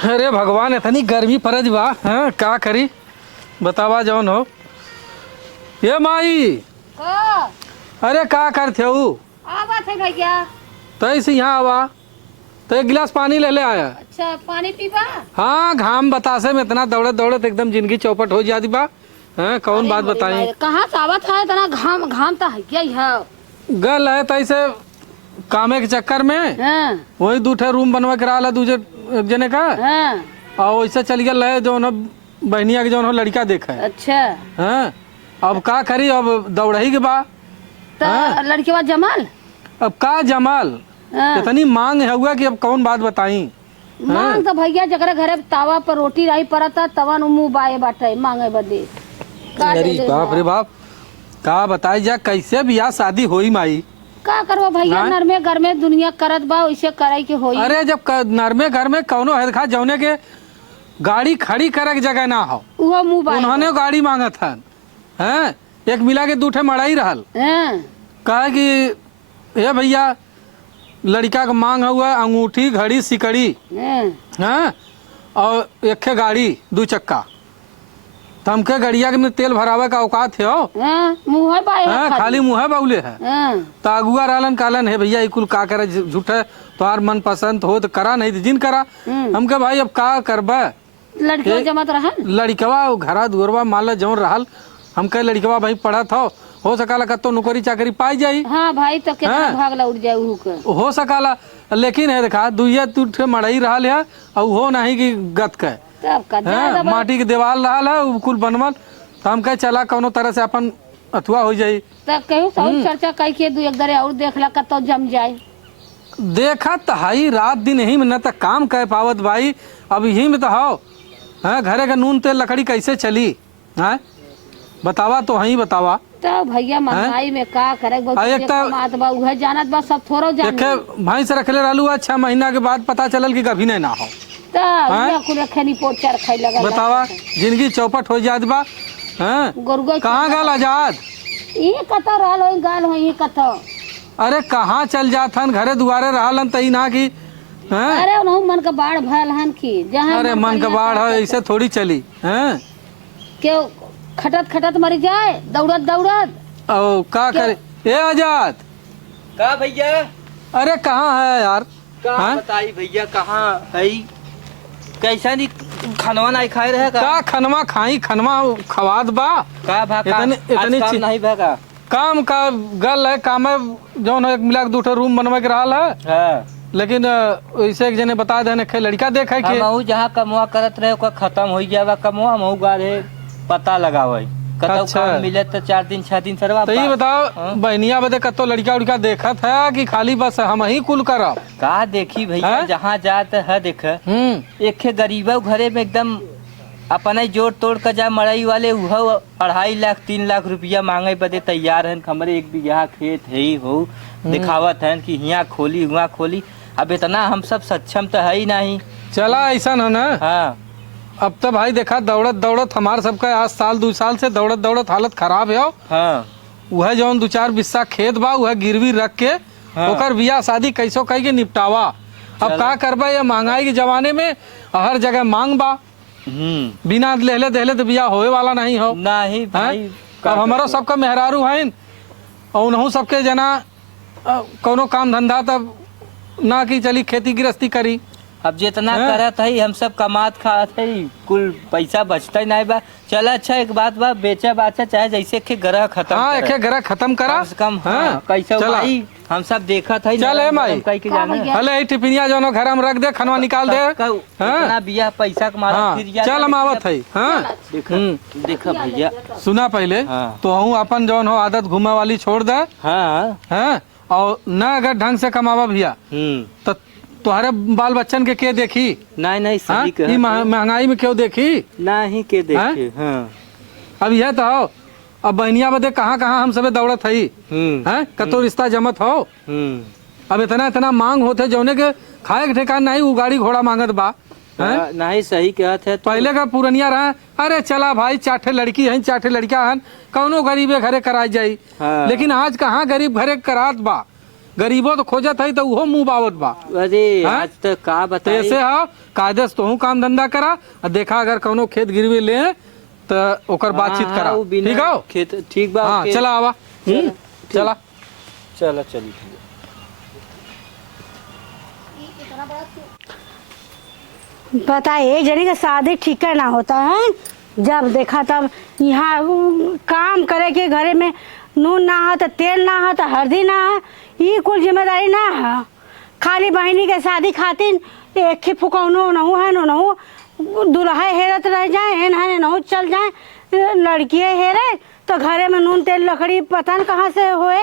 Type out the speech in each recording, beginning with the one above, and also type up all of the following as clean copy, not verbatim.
अरे भगवान इतनी गर्मी पड़त बा। हाँ का करी बतावा जौन हो। ये माई हाँ, अरे का करते हो? आवत है भैया। तैसे यहाँ आवा तो एक गिलास पानी ले ले आया। अच्छा पानी पीबा? हाँ घाम बतासे में इतना दौड़त दौड़त एकदम जिंदगी चौपट हो जाती बा। हाँ कौन बात बताई। कहाँ से आवत है इतना घाम घाम तो है क्या है? गल है तैसे कामे के चक्कर में हाँ, वही दूठे रूम बनवा के रहा दूजे एक जने का हाँ, और वैसे चल गया है जो न बहनिया के जो लड़का देखा है। अच्छा हाँ अब का करी अब दौड़ही के बा। तो हाँ। लड़के बाद जमाल। अब का जमाल हाँ। इतनी मांग है हुआ कि अब कौन बात बताई। मांग तो भैया जकरा घरे तावा पर रोटी रही पड़ता तवा नु मुंह बाए बाटे मांगे बदे का अरे दे दे बाप रे बाप का बताई जा कैसे बियाह शादी होई माई। का करबो भैया? हाँ। नरमे घर में दुनिया करत बा वैसे करे के होई। अरे जब नरमे घर में कौनो है खा जौने के गाड़ी खड़ी करे के जगह ना हो वो मुंह बाए। उन्होंने गाड़ी मांगत है। हैं एक मिला के दूठे मड़ाई रहल हाँ, कहा कि हे भैया लड़का का मांग हुआ अंगूठी घड़ी सिकड़ी हाँ, हाँ और एक गाड़ी दू चक्का तो हमके गड़िया के में तेल भरावे का औकात है हो। हाँ, मुंह बाए है हाँ खाली मुँह बाउले है। हाँ, तो अगुआ रहलन कहलन हे भैया कुल का करे झूठे तोहार मन पसंद हो तो करा नहीं तो जिन करा। हमके भाई अब का करबे लड़के जमत रहन। लड़कवा घरा दुअरवा मान जौन रहल हमके लड़कवा भाई पढ़त हो सकाला कतो नौकरी चाकरी पाई जाई। हाँ भाई तो कितना हाँ। भागला उड़ जाए उहू के। हो सकाला लेकिन है देखा दुइया तुठे मड़ई रहल है और हो नहीं कि गत के तब का हाँ, ज्यादा माटी के दीवार रहल है उ कुल बनवल तो हम कहे चला कौनो तरह से अपन अथुआ हो जाई। तब कहू सब चर्चा कह के दू एक दरे और देखला कतो जम जाए। देखा तो हाई रात दिन यही में न तो काम कह पावत भाई अब यही में तो हो। हाँ घरे का नून तेल लकड़ी कैसे चली। हाँ बतावा तो हही बतावा। तो भैया महंगाई में का करे बहुत एक तो- कमात बा उहे जानत बा सब थोड़ो जान। देखे भाई से रखले रहलू 6 महीना के बाद पता चलल कि कभी नहीं ना हो। तो ये कुल खनी पोचर खाई लगा। बतावा जिंदगी चौपट हो जात बा। हाँ गोरगो कहाँ गल आजाद? ये कतो रहल होई गाल होई कतो। अरे कहाँ चल जात हन घरे दुआरे रहलन तई ना की। हाँ अरे उनहु मन का बाढ़ भयल हन की जहां अरे मन का बाढ़ है ऐसे थोड़ी चली। हाँ के खटत खटत मर जाए दौड़त दौड़त। ओ का करे ए आजाद का भैया? अरे कहाँ है यार? कहाँ हाँ? बताई भैया कहाँ है? कैसा नहीं खनवा नहीं खाए रहे का? का खनवा खाई खनवा खवाद बा। का भा का? इतने आज काम नहीं भा का? काम का गल है काम है जौन है मिला के दूठे रूम बनवा के रहल है हाँ। लेकिन वैसे एक जने बता देने खे लड़का देखे के हम जहाँ कमवा करत रहे ओकर खत्म हो जावा कमवा महू गारे पता लगावे कतौ अच्छा। काम मिले तो 4 दिन 6 दिन सरवा तो ये बताओ हाँ? बहनिया बदे कतो लड़का उड़का देखत है कि खाली बस हम ही कुल करब। का देखी भैया हाँ? जहाँ जात है देख एक गरीबा घरे में एकदम अपने जोड़ तोड़ कर जा मड़ई वाले उह 2.5 लाख 3 लाख रुपया मांगे बदे तैयार हैं। हमारे 1 बीघा खेत है ही हो दिखावत है कि यहाँ खोली हुआ खोली। अब इतना हम सब सक्षम तो है ही नहीं। चला ऐसा है ना। हाँ अब तो भाई देखा दौड़त दौड़त हमार सबका आज साल 2 साल से दौड़त दौड़त हालत खराब है। हाँ वह जौन 2-4 बिस्सा खेत बा वह गिरवी रख के हाँ। ओकर बियाह शादी कैसो कह के निपटावा। अब का करबा ये महंगाई के जमाने में हर जगह मांग बा बिना लेहले देहले तो बियाह होए वाला नहीं हो। नहीं भाई अब हमारो सबका मेहरारू है और उनहु सबके जना कोनो काम धंधा तब ना की चली खेती गृहस्थी करी। अब जितना हाँ। करत है हम सब कमात खात है कुल पैसा बचता ही नहीं बा। चल अच्छा एक बात बा बेचा बाचा चाहे जैसे के ग्रह खत्म हाँ करे। एक घर खत्म करा कम से कम हाँ, कैसे चला। भाई हम सब देखत है चल ए माई। कह के जाना भैया? भले ही टिफिनिया जो घर में रख दे खनवा निकाल दे। इतना बिया पैसा कमा हाँ फिर जा चल हम आवत है। हाँ देखा भैया सुना पहले हाँ। तो हूँ अपन जौन हो आदत घूमे वाली छोड़ दे। हाँ हैं और न अगर ढंग से कमावा भैया तो तुम्हारे बाल बच्चन के देखी। नहीं नहीं हाँ? सही ई महंगाई में क्यों देखी। नहीं के देखे हाँ अब यह तो हो अब बहनिया बदे कहाँ कहाँ हम सबे दौड़त है हैं कतो रिश्ता जमत हो। अब इतना इतना मांग होते जौने के खाए के ठेकान नहीं वो गाड़ी घोड़ा मांगत बा। हैं नहीं सही कहत है पहले का पुरनिया रहा अरे चला भाई 4 लड़की हैं 4 लड़का हन कौनो गरीबे घरे कराई जाई। हाँ। लेकिन आज कहाँ गरीब घरे करात बा गरीबो तो खोजत है तो उहो मुंह बावत बा। अरे हाँ? आज तक का तो बताई। ऐसे हो कायदे से तोहू काम धंधा करा और देखा अगर कौनो खेत गिरवी ले तो ओकर बातचीत हाँ, करा। वो बिना ठीक हो? खेत ठीक बा। हाँ ओके। चला आवा। चला चलो चली। बताइए जनी का शादी ठीक ना होता है, जब देखा तब यहाँ काम करे के घरे में नून ना हो तो तेल ना हो तो हल्दी ना हो, ये कुल जिम्मेदारी ना है। खाली बहनी के शादी खातिर एक ही फुकौनो नहू है नहू दुल्हा हेरत रह जाए हेन है नहू चल जाए, लड़किए हेरे तो घरे में नून तेल लकड़ी पता न कहाँ से होए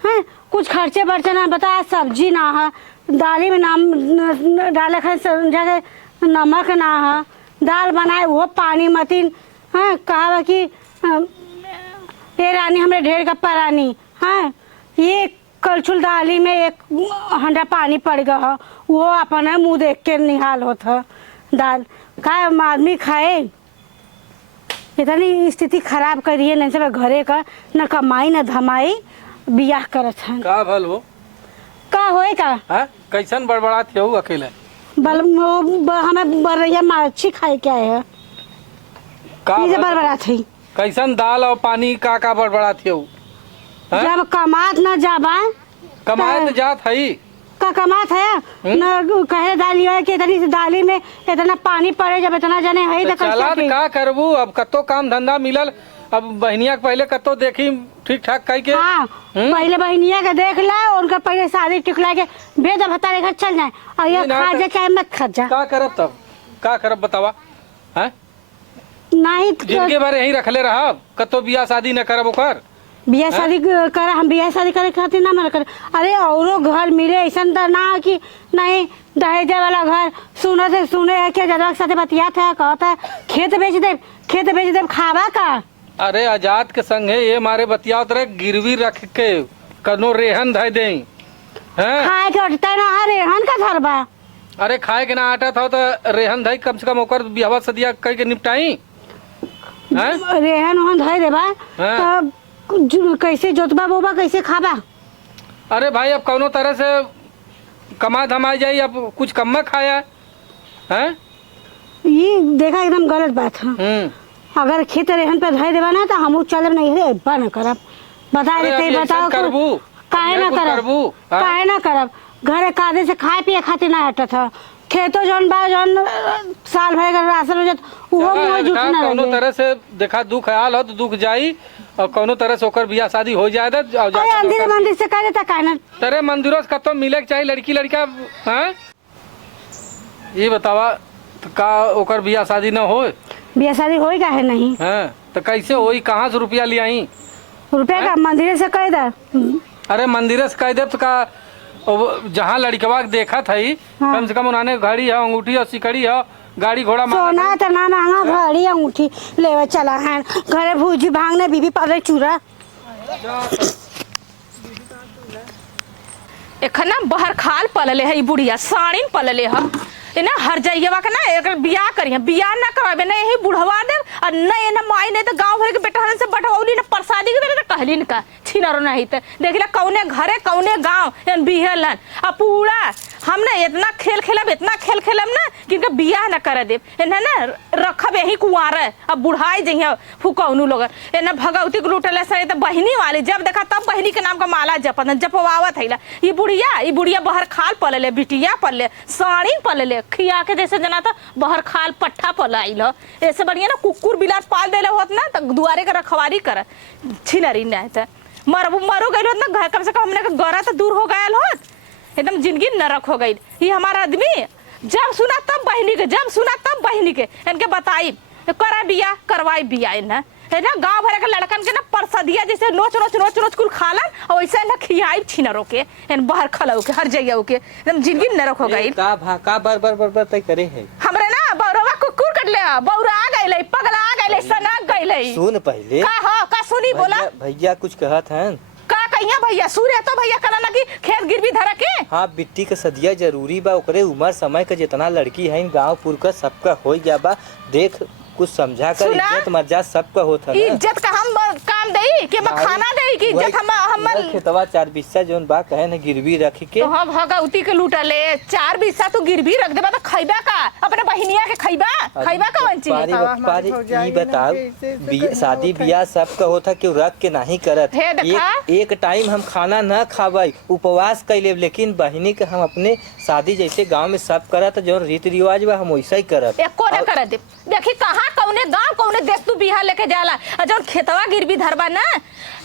हैं। कुछ खर्चे बर्चे ना बता, सब्जी ना है, दाली में नाम डाले खाए समझा के नमक ना है, दाल बनाए वो पानी मतीन। हाँ कहा कि ये रानी हमरे ढेर गप्पा रानी। हाँ ये कलछुल दाली में एक हंडा पानी पड़ गया, वो अपना मुंह देख के निहाल होता दाल का आदमी खाए। इतनी स्थिति खराब करिए नहीं सब घरे का, न कमाई न धमाई, बियाह करत है का भल हो का होए का। हाँ कैसन बड़बड़ात हो अकेले? हमें बरैया माछी खाए क्या है का ये भल? बड़बड़ा थी कैसन दाल और पानी का बड़बड़ात हो? जब कमात न जाबा कमाए तो जात है का कमात है न कहे दाली है कि इतनी सी दाली में इतना पानी पड़े, जब इतना जने है तो चला कैसे का करबू? अब कतो काम धंधा मिलल, अब बहनिया के पहले कतो देखी ठीक ठाक कह के। हाँ पहले बहनिया के देख ला, उनका पहले शादी टिकला के भेज हतारे घर चल जाए और ये ना खा कर- जा चाहे मत खा जा। का करब तब का करब बतावा? हैं नहीं जिनके बारे यही रखले रहब, कतो बियाह शादी न करब ओकर। बियाह शादी कर, हम बियाह शादी करे खातिर ना मन कर। अरे औरो घर मिले ऐसा तो ना हो कि नहीं दहेजे वाला घर सुने से सुने है कि जरा साथे बतियात है कहता है खेत बेच दे खावा का। अरे आजाद के संगे ये मारे बतियावत रहे गिरवी रख के कनो रेहन धय दे हैं। खाए के उठता ना है रेहन का घर बा। अरे खाए के ना आटा था तो रेहन धय कम से कम ओकर बियाह सदिया कह के निपटाई हैं। रेहन वहन धय देबा हाँ। तब कैसे जोतबा बोबा कैसे खाबा। अरे भाई अब कौनो तरह से कमा धमाई जाई, अब कुछ कम खाया है। ये देखा एकदम गलत बात है। अगर खेत रेहन पे धय देबा ना तो हम चलब नहीं रे बा न करब। बता अरे देते अब बताओ ऐसन करबू? काहे ना अब ऐसन करब करबू? हाँ? काहे ना करब। घरे कादे से खाए पिए खातिर ना हटत था। खेतो जौन बा जौन साल भर का राशन हो जात उहो मुंह जुट ना कौनो रहे। तरह से देखा दुख आयल हो तो दुख जाई और कौनो तरह से ओकर बियाह शादी हो जाए। अरे अंदर मंदिर से कह देता काहे ना। तेरे मंदिरों से कतो मिले के चाहिए लड़की लड़का हैं। ये बतावा तो का ओकर बियाह शादी न हो बियाह शादी होई काहे नहीं। हैं तो कैसे होई? कहाँ से रुपया ले आई? रुपया का मंदिर से कह दा। अरे मंदिर से कह दे तो का जहाँ लड़कवा के देखा था हाँ। कम से कम उन्होंने घड़ी है अंगूठी है सिकड़ी है गाड़ी घोड़ा मांगा सोना तो ना महंगा घड़ी अंगूठी लेवे चला है घरे भूजी भांगने बीबी पड़े चूरा। एखना बहर खाल पलले है, बुढ़िया साड़ीन पलले है ना हर जाइएवा के ना एक बियाह करिए, बियाह ना करवाबे ना यही बुढ़वा दे और नहीं ना माई नहीं तो गांव भर के बेटा से बटवली ना प्रसादी के देले कहलिन का छिनरो नहीं तो देखला कौने घरे कौने गांव बिहलन आ पूरा हम ना इतना खेल खेलब ना कि इनका बियाह ना कर दे ना रखब यही कुंवार अब बुढ़ाई जइया फुकौनू लोग ना भगवती के लूटले से तो बहनी वाली जब देखा तब बहनी के नाम का माला जपवावत है। ये बुढ़िया बहर खाल पलले बिटिया पलले साड़ी पलले खिया के जैसे जना था बहर खाल पट्ठा पलाइल ऐसे बढ़िया ना कुकुर बिलार पाल देले होत ना तो दुआरे के रखवारी कर छिनरी नहीं तो मरो गए होत ना कम से कम हमने गरा तो दूर हो गया होत एकदम जिंदगी नरक हो गई। ये हमारा आदमी जब सुना तब बहनी के इनके बताई करा बिया करवाई बिया ना है ना गांव भर के लड़कन के ना परसदिया जैसे नोच कुल खालन और वैसे ना खियाई छिनरो के इन बाहर खलौ के हर जइया के एकदम जिंदगी नरक हो गई। का बर तय करे है हमरे ना बौरवा कुकुर कटले बौरा आ गइले पगला आ गइले सना गइले। सुन पहले का सुनी बोला भैया कुछ कहत हैं का कहिया भैया सूर्य तो भैया कला लगी खेत गिरवी धरा के। हाँ बिट्टी के सदिया जरूरी बा ओकरे उम्र समय का जितना लड़की है गांव पुर का सबका हो गया बा देख कुछ समझा कर इज्जत मर्यादा सबका होता है। इज्जत का हम काम दई कि मैं खाना दई होई कि इज्जत हमर खेतवा 4 बिस्सा जोन बा कहे न गिरवी रख के तो हम भगवती के लूटले 4 बिस्सा तू गिरवी रख देबा तो खइबा का अपने बहिनिया के खइबा कौन चीज पारी ई बताओ शादी बियाह सब का होता कि रख के नहीं करत हे देखा। एक टाइम हम खाना न खावे उपवास कैले, लेकिन बहिनी के हम अपने शादी जैसे गांव में सब करत जो रीति रिवाज बा हम वैसा ही करत। एको न कर दे। देखी कहां कौने गांव कौने देश तू बिहार लेके जाला और जब खेतवा गिरवी धरबा ना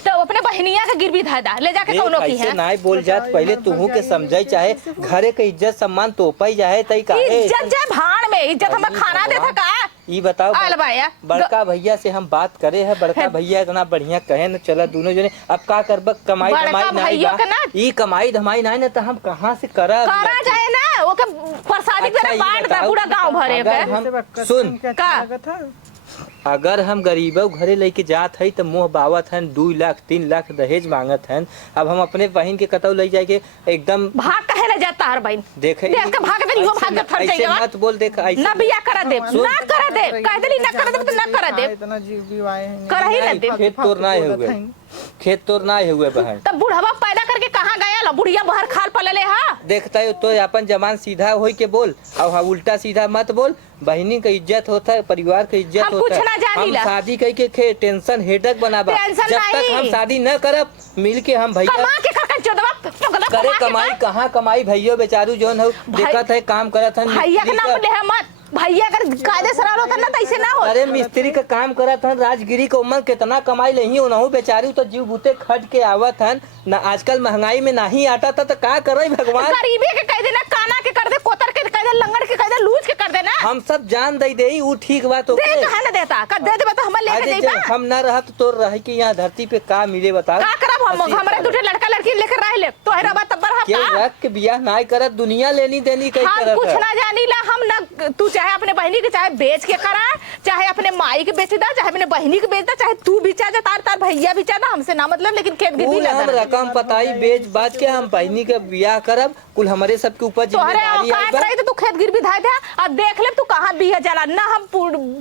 तो अपने बहनिया के गिरवी धरदा ले जाके कौनो की है। नहीं बोल जात पहले तुहू के समझाई चाहे घरे के इज्जत सम्मान तो पाई जाए तई काहे इज्जत जा भाड़ में इज्जत हम खाना देता का। ई बताओ अलबाया बड़का भैया से हम बात करे है, बड़का भैया इतना बढ़िया कहे न चला दोनों जने अब का करब कमाई धमाई नहीं बा ई कमाई धमाई नहीं न तो हम कहां से करब करा जाए ना ओके प्रसादी करे बांट दा पूरा गांव भरे के। सुन का अगर हम गरीबों घरे लेके जात है तो मुँह बावत है 2 लाख 3 लाख दहेज मांगत है। अब हम अपने बहन के कतौ ले जाके एकदम भाग कहे न जाता हर बहन देखे देख के भाग दे यो भाग के फट जाएगा मत बोल देख ऐसे ना बिया करा दे ना करा दे कह देली ना करा दे तो ना करा दे इतना जीव बीवाए हैं कर ही ना दे। खेत तोड़ ना हुए खेत तोड़ ना हुए बहन तब बुढ़वा पैदा करके कहां गया ला बुढ़िया बाहर खाल पलले हा देखता है तो अपन जबान सीधा होई के बोल और हाँ उल्टा सीधा मत बोल। बहनी का इज्जत होता है, परिवार का इज्जत हम होता कुछ ना है। जानी हम ला। शादी कई के टेंशन हेडक बनाबा टेंशन जब तक नहीं। हम शादी न करब मिल के हम भैया कमा के करके चोदवा करे कमाई कहाँ कमाई भैया बेचारू जोन हो देखत है काम करत है भैया के नाम ले मत भैया अगर कायदे से होता ना तो ऐसे ना हो। अरे मिस्त्री का काम करत हन राजगिरी के उम्र कितना कमाई नहीं होना बेचारी तो जीव बूते खट के आवत हन ना। आजकल महंगाई में नहीं आता था तो का करे भगवान गरीबी के कह देना काना के कर दे कोतर के कह दे लंगड़ के कह दे लूज के कर देना हम सब जान दे दे ऊ ठीक बात दे कहां न देता का दे दे तो हम लेके जाइबा हम न रहत तो रह के यहाँ धरती पे का मिले बताओ का करब हम हमरे दूठे लड़का लड़की लेकर रह ले तोहरा बात तब्बर हम के का रख के बियाह नहीं करत दुनिया लेनी देनी कई हम करत कुछ है। ना जानी ला हम ना तू चाहे अपने बहनी के चाहे बेच के करा चाहे अपने माई के बेच दा चाहे अपने बहनी के बेच दा चाहे तू बिचा जा तार भैया बिचा दा हमसे ना मतलब लेकिन खेत गिरवी कुल हम लगा रकम पताई बेच बाच के हम बहनी के बियाह करब कुल हमारे सबके ऊपर तोहरे जिम्मेदारी औकात आई रही तो तू खेत गिरवी धाय दे और देख ले तू कहां बिया जाला ना हम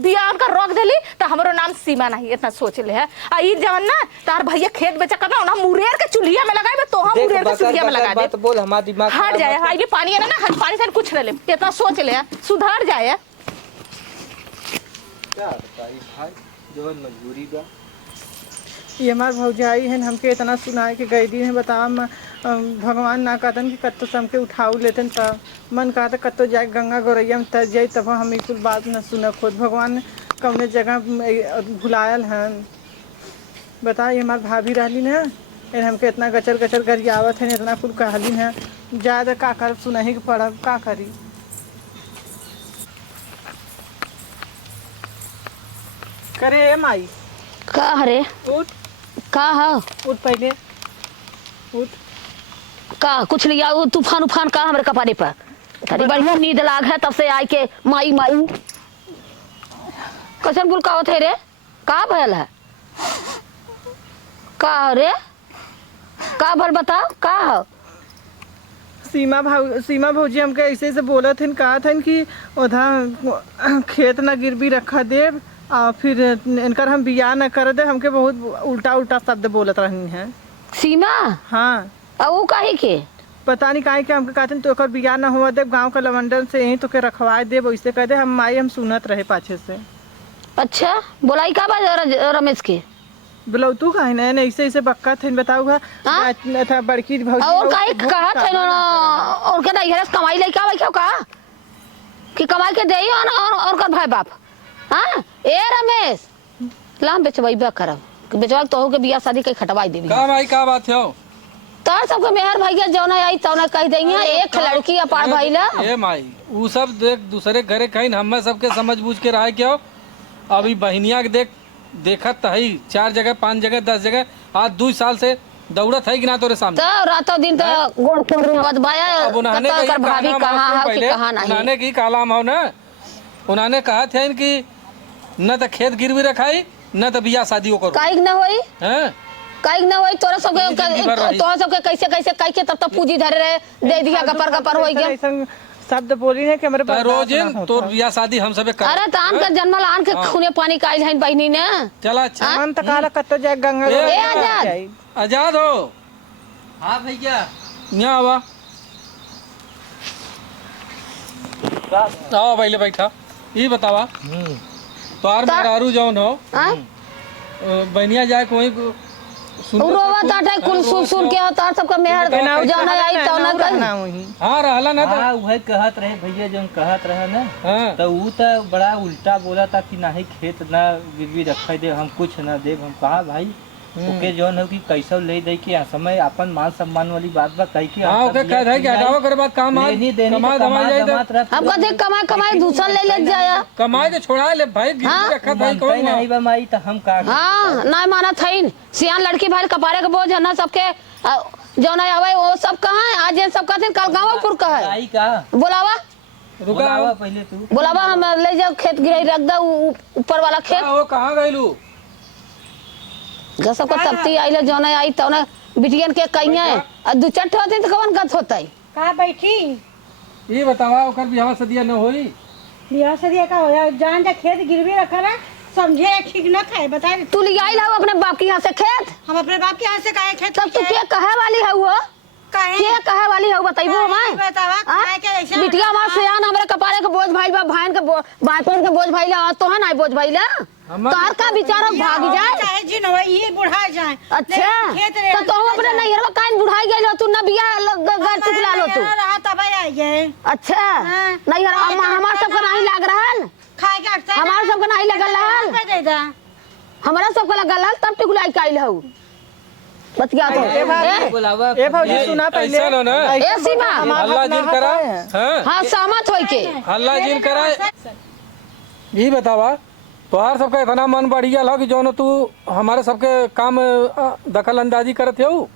बिया उनका रोक देली तो हमरो नाम सीमा नहीं इतना सोच ले है आ ई जवन ना तार भैया खेत बेचा करना ना मुरेर के चुलिया में लगाए तो हम मुरेर के चुलिया में लगा दे बात बोल हमारा दिमाग हट जाए हां ये पानी है ना पानी से कुछ न ले इतना सोच ले सुधार जाए क्या बताई भाई जो मजबूरी बा ये हमार भौजाई है हमके इतना सुनाए के गई दी है बतावा भगवान ना कहतन कि कत्तो समके उठाऊ लेतन त मन कहता कत्तो जाए गंगा गोरैया में तर जाई तब हम ई कुल बात न सुन खुद भगवान कौने जगह भुलायल हन। बता ये हमार भाभी रहली न हमके इतना गचर गचर गरियावत है इतना कुल कहली है ज्यादा का कर सुनही के पड़ब का करी। करे माई का हरे उठ का है उठ पहले उठ का कुछ नहीं आ तूफान उफान का हमारे कपारे पर तरी बढ़िया नींद लाग है तब से आए के माई माई कैसन गुल का होते रे का भयल है का रे का भल बताओ का है सीमा भौजी हमके ऐसे से बोला थे कहा था कि उधर खेत ना गिरवी रखा देव और फिर इनकर हम बियाह न कर दे हमके बहुत उल्टा उल्टा शब्द बोलत रही हैं। सीमा हाँ अब वो काहे के पता नहीं काहे के हमके कहते तो ओकर बियाह ना हुआ दे गांव का लवंडन से यहीं तो के रखवाए दे वैसे कह दे हम माई हम सुनत रहे पाछे से। अच्छा बोलाई का बात रमेश के बोलो तू काहे ना ऐसे ऐसे बक्का थे बताऊगा था बड़की भौजी और काहे कहा थे और के नहीं हरस कमाई ले का भाई क्यों कहा कि कमाई के देई और कर भाई बाप हां ए रमेश लाम बेचवाई बा करब बेचवा तो के बियाह शादी के खटवाई देबी का भाई का बात है तार सबके मेहर भैया जौना आई तौना कह देंगे एक लड़की अपार भइला ए माई ऊ सब देख दूसरे घरे कहीं हम सबके समझ बूझ के रहे क्यों अभी बहनिया के देखत है 4 जगह 5 जगह 10 जगह आज 2 साल से दौड़त है कि ना तोरे सामने तो रातों दिन तो गोड़ कोड़ बदबाया अब उन्होंने कर भाभी कहां है कि कहां नहीं उन्होंने की कालाम हो ना उन्होंने कहा थे कि न तो खेत गिरवी रखाई न तो बियाह शादी करो काइक न होई हैं काइक न होई तोरा सबके कैसे कैसे कह के तब पूजी धरे रहे दे दिया गपर गपर होई गया ऐसा शब्द बोली है कि हमारे रोजिन तो बियाह शादी हम सबे कर अरे तान के जन्मल आन के खूने पानी काइल है बहनी ने चला अच्छा मन त काला कत्तो जाए गंगा ए आजाद आजाद हो? हाँ भैया। यहाँ आवा। आओ पहले बैठा। ये बतावा तोहार मेहरारू जौन हो हाँ? बनिया जाए कोई रोवा ताटे कुल सुन सुन के तार सबका मेहर जौन आई तौन कर। हाँ रहला ना हाँ वही कहत रहे भैया जो कहत रहे ना हाँ तो वो तो बड़ा उल्टा बोला था कि नहीं खेत ना गिरवी रखे दे हम कुछ ना दे। हम कहा भाई ओके जौन हो कि कैसे ले दे के समय अपन मान सम्मान वाली बात बा कह के हाँ ओके कह है कि हटावा करे बात काम लेनी देनी कमाए धमाए जाए हम कहते कमाए कमाए दूसरा ले जाया। कमाए के छोड़ा ले भाई गिरवी रखा भाई कौन नहीं बा माई तो हम का हाँ ना माना थईन सियान लड़की भाई कपारे के बोझ है ना सबके जौन आवे वो सब कहाँ है आज ये सब कहते कल गाँवपुर का है। आई का बोलावा रुका पहले तू बोलावा हम ले जाओ खेत गिराई रख दो ऊपर वाला खेत। वो कहाँ गईलू? सबका तपती आइले जौन आई तौन बिटियन के कहिए और दू चट होती तो कवन गत होता है। कहाँ बैठी? ये बतावा ओकर बियाह सदिया न होई? बियाह सदिया का हो जान जा खेत गिरवी रखा ना समझे ठीक न खाए बता। तू ले आई ला अपने बाप के यहाँ से खेत? हम अपने बाप के यहाँ से काहे खेत तब तू क्या कहे वाली है वो? काहे क्या कहे वाली है बताइबो हमें? बतावा काहे के ऐसे बिटिया हमार सियान हमरे कपारे के बोझ भाई बा भाईन के बापन के बोझ भाई ला तो है ना बोझ भाई ला तार का बेचारा भाग जाए चाहे जिन हो ये बुढ़ा जाए। अच्छा तो तू अपने नैहरवा काइन बुढ़ाई गइल तू न बिया घर चुकला लो तू रहा तब आई गए। अच्छा नैहर हमार सब का नहीं लाग रहल खाए के अक्सर हमार सब का नहीं लगल रहल हमारा सब का लगल रहल तब टिकुलाई काइल हऊ बच गया तो बुलावा ए भौजी सुना पहले ऐसा ना ए सीमा अल्लाह जिन करा हाँ हाँ सहमत होई के अल्लाह जिन करा। ये बतावा तोहार सबका इतना मन बढ़िया लग जो तू हमारे सबके काम दखल अंदाजी करत हो।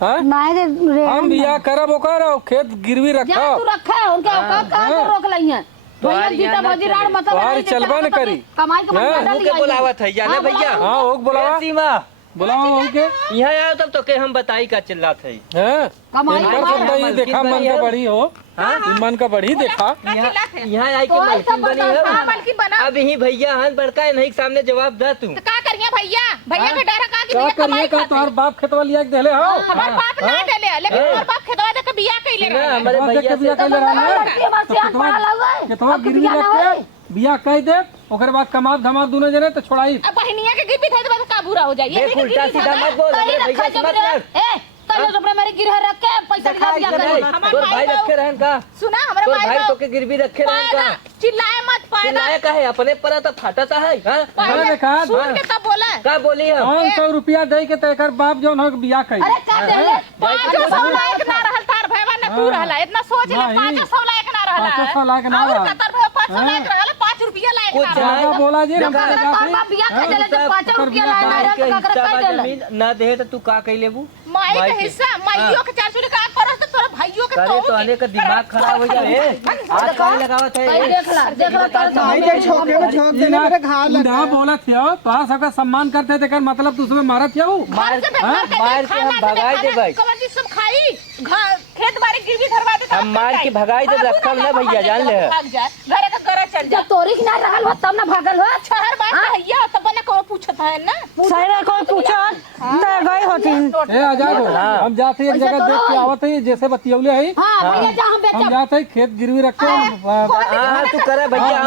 हाँ हम बिया करब ओकर और खेत गिरवी रखा जा तू रखा उनके औकात कहां से रोक लई है भैया जीता भौजी राड मतलब तोहार चलबा न करी कमाई के हाँ? मतलब बुलावत है जाने भैया। हाँ ओक बुलावा सीमा बुलावा ओके यहाँ आओ तब तो के हम बताई का चिल्लात है। हैं कमाई इनकर सबका ये देखा मन का बढ़ी हो हाँ मन का बढ़ी देखा यहाँ आई के मालकिन बनी है मालकिन बना अब यही भैया हन बड़का नहीं सामने जवाब दे तू का करिए भैया भैया के डर का कि क्या भैया करिए कमाई का तोहार बाप खेतवा लिया के देले हो हमार बाप ना देले लेकिन हमार बाप खेतवा दे के बियाह कइले ना रहे। हमारे बाप देख के भैया बिया से कैले रहना खेतवा गिरवी रख के बिया कह दे ओकर बाद कमात धमात दोनों जने तो छोड़ाई। अब बहनिया के गिरवी थे तो का बुरा हो जाए देख उल्टा सीधा मत बोल हमारे भैया से मत लड़। ए कल रुपए मेरे गिरह रख के पैसा दिया कर तोर भाई रखे रहन का सुना हमारे तोर भाई भाई बाबू तो के गिरवी रखे रहन का चिल्लाए मत पायदा चिल्लाए का है अपने पर तो फाटता है हां हाँ देखा सुन के तब बोला का बोली हम 500 रुपया दे के तेकर बाप जो हो बिया कही अरे का दे 500 लायक ना रहल तार भैया ने तू रहला इतना सोच ले 500 लायक ना रहला 500 लायक ना रहल। और कतर भैया 500 लायक रहला 5 रुपया लायक कुछ ना रहला ज्यादा बोला जी बिया कर देले तो 5 रुपया लाए के ना का हिस्सा कर देले जमीन ना दे तो तू का कह लेबू माई के हिस्सा माईयो के 400 का करस तो तोरा भाइयों के करे तो आने का दिमाग खराब हो जाए आज काहे लगावत है देख ला भाई देख छोके में झोंक देने मेरे घाव लग ना बोला थियो तोहार सबका सम्मान करते तेकर मतलब तू उसमें मारत थियो मार के हम भगाई दे भाई कवर जी सब खाई खेत बाड़ी गिरवी धरवा दे हम मार के भगाई दे रखम ना भैया जान ले भाग जाए घरे का घरे चल जा जब तोरी ना रहल हो तब ना भागल हो शहर बात भैया तब ना को पूछत है ना सही कोई पूछो तो गई होतीन। ए आजाद हो हम जाते एक जगह देख के आवत है जैसे बतियौले है हां भैया जा हम हम बेचा जाते हैं खेत गिरवी रख के हां तू करे भैया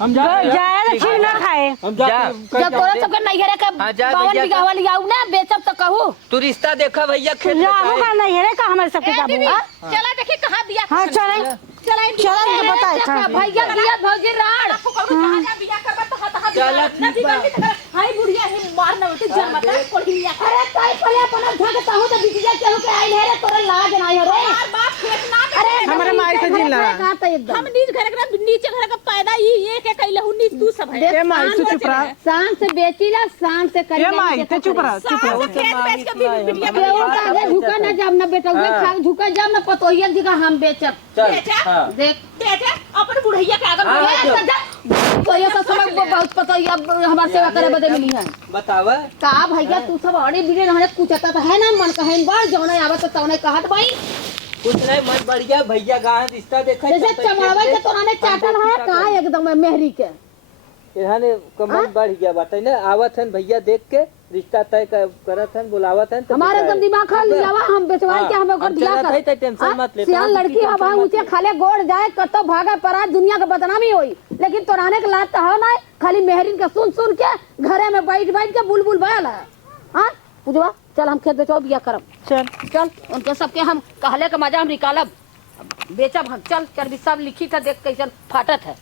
हम जाते जाए तो ठीक ना खाए। हम जा। जाते जब तोरा सबके नैहरे के हाँ, जा 52 भैया बीघा वाली आऊ ना बेचब तो कहू तू रिश्ता देखा भैया खेत जाहू का नहीं है का हमारे सबके ए दीदी काबू। चला देखी कहां बिया हाँ चले चला चल बताए था भैया दिया भौजी राड आपको कहूं जहां जहां बिया करबा तो हता चला ठीक बा हाय बुढ़िया ही मार न उठी जर मत कोढ़िया अरे ताई पले अपना धक ताहू तो बिटिया केहू के आइल है रे तोरा लाज नहीं हो रे यार बाप खेत ना अरे हमारे माई से जिला कहां तो एकदम हम नीच घर के नीचे घर का पैदा ये के कहले हु नीच तू सब है ए माई तू चुप रह शान से बेचीला शान से करी ए माई तू चुप रह चुप रह सब खेत बेच के बिटिया केहू का आगे झुका ना जब ना बेटा हुए खा झुका जब ना पतोहिया दिखा हम बेचब चल बेचा हां देख बेचा अपन बुढ़िया के आगे हाँ, तो ये सब समय बहुत पतोहिया हमार सेवा करे बदे मिली है बतावा का भैया तू सब अड़े बिड़े रहने कुचता तो है ना मन कहे बार जौने आवत तो तौने कहत भाई कुछ नहीं मत बढ़िया भैया गांव रिश्ता देखा जैसे चमड़ावे के तोरा ने चाटल है का एकदम मेहरी के यहाँ ने कमन बढ़ गया बात है ना आवत है भैया देख के रिश्ता तय करत हन बुलावत हन हमारे एकदम दिमाग खा लियावा हम बेचवाई के हमें ओकर दिया है कर त टेंशन हाँ? मत ले सियान लड़की है भाई ऊंचे खाले गोड़ जाए कतो भागे परात दुनिया के बदनामी होई लेकिन तोराने के लात हो ना खाली मेहरिन के सुन के घरे में बैठ के बुलबुल बयाल है हां पूजवा चल हम खेत बेचो बिया करब चल उनके सबके हम कहले के मजा हम निकालब बेचब हम चल चल भी सब लिखी था देख कैसन फाटत है